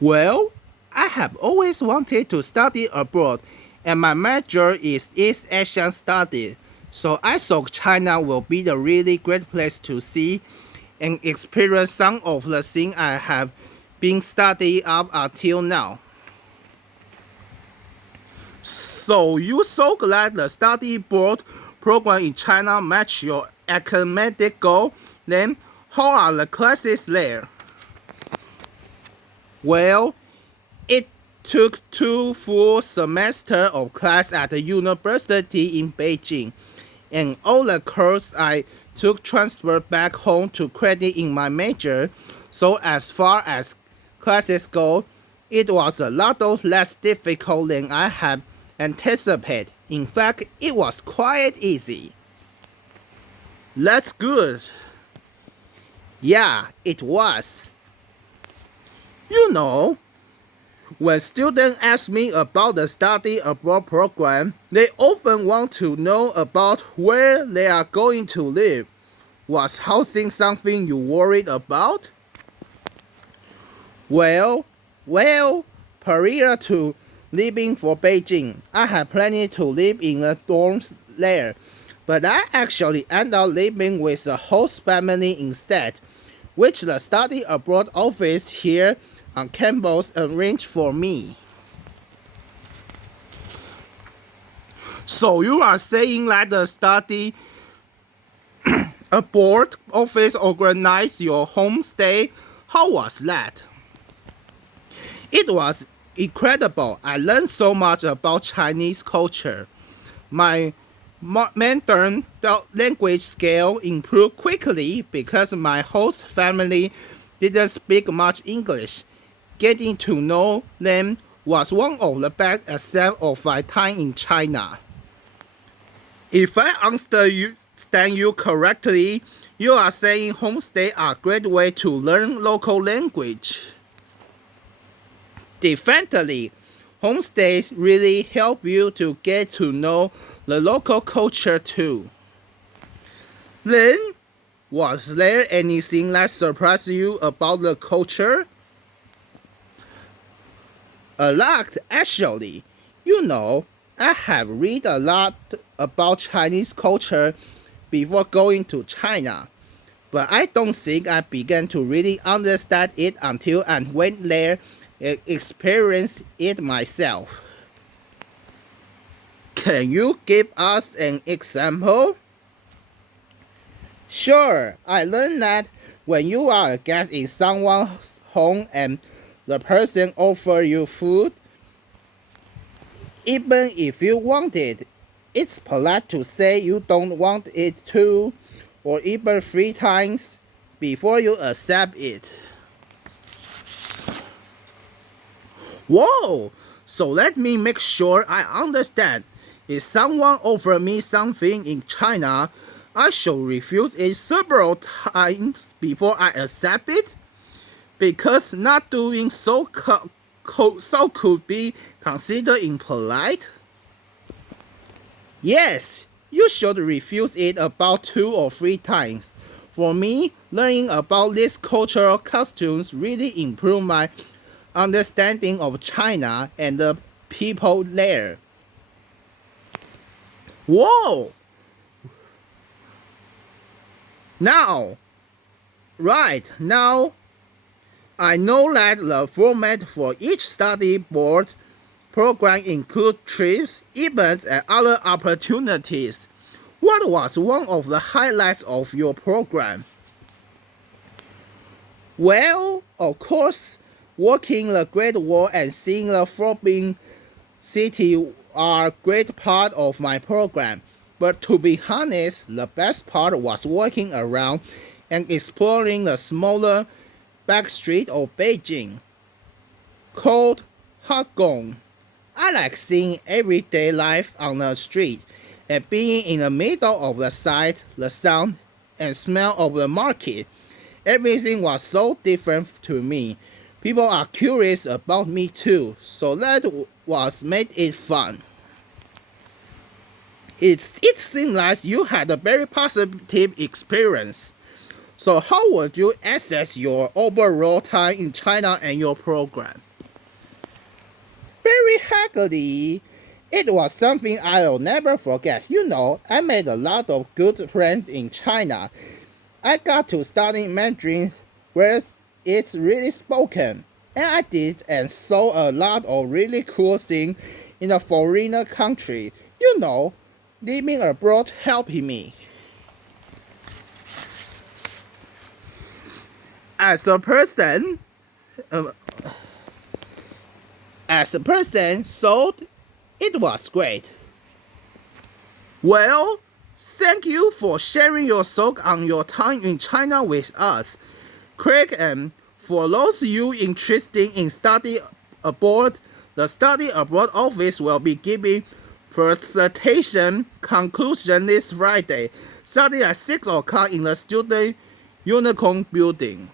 Well, I have always wanted to study abroad, and my major is East Asian Studies, so I thought China will be a really great place to see and experience some of the things I have been studying up until now. So you so glad the study board program in China match your academic goal? Then how are the classes there? Well, it took 2 full semesters of class at the university in Beijing, and all the courses I took transferred back home to credit in my major. So as far as classes go, it was a lot less difficult than I had anticipated. In fact, it was quite easy. That's good. Yeah, it was. You know, when students ask me about the study abroad program, they often want to know about where they are going to live. Was housing something you worried about? Well, prior to leaving for Beijing, I had planned to live in the dorms there, but I actually ended up living with the host family instead, which the study abroad office here on campus arranged for me. So you are saying that the study abroad office organized your homestay? How was that? It was incredible. I learned so much about Chinese culture. My Mandarin language skill improved quickly because my host family didn't speak much English. Getting to know them was one of the best aspects of my time in China. If I understand you correctly, you are saying homestay are a great way to learn local language. Definitely, homestays really help you to get to know the local culture too. Then, was there anything that surprised you about the culture? A lot, actually. You know, I have read a lot about Chinese culture before going to China, but I don't think I began to really understand it until I went there and experienced it myself. Can you give us an example? Sure, I learned that when you are a guest in someone's home and the person offers you food, even if you want it, it's polite to say you don't want it too, or even 3 times before you accept it. Whoa! So let me make sure I understand. If someone offers me something in China, I should refuse it several times before I accept it? Because not doing so could be considered impolite? Yes, you should refuse it about 2 or 3 times. For me, learning about these cultural customs really improved my understanding of China and the people there. Whoa! Now, right now, I know that the format for each study board program includes trips, events, and other opportunities. What was one of the highlights of your program? Well, of course, walking the Great Wall and seeing the Forbidden City are a great part of my program. But to be honest, the best part was walking around and exploring the smaller back street of Beijing, called Hagong. I like seeing everyday life on the street and being in the middle of the sight, the sound, and smell of the market. Everything was so different to me. People are curious about me too, so that was made it fun. It seems like you had a very positive experience. So how would you assess your overall time in China and your program? Hagley. It was something I'll never forget. You know, I made a lot of good friends in China. I got to study Mandarin where it's really spoken. And I did and saw a lot of really cool things in a foreign country. You know, living abroad helped me. As a person, so it was great. Well, thank you for sharing your thoughts on your time in China with us, Craig. And for those of you interested in study abroad, the Study Abroad office will be giving presentation conclusion this Friday, starting at 6 o'clock in the Student Unicorn building.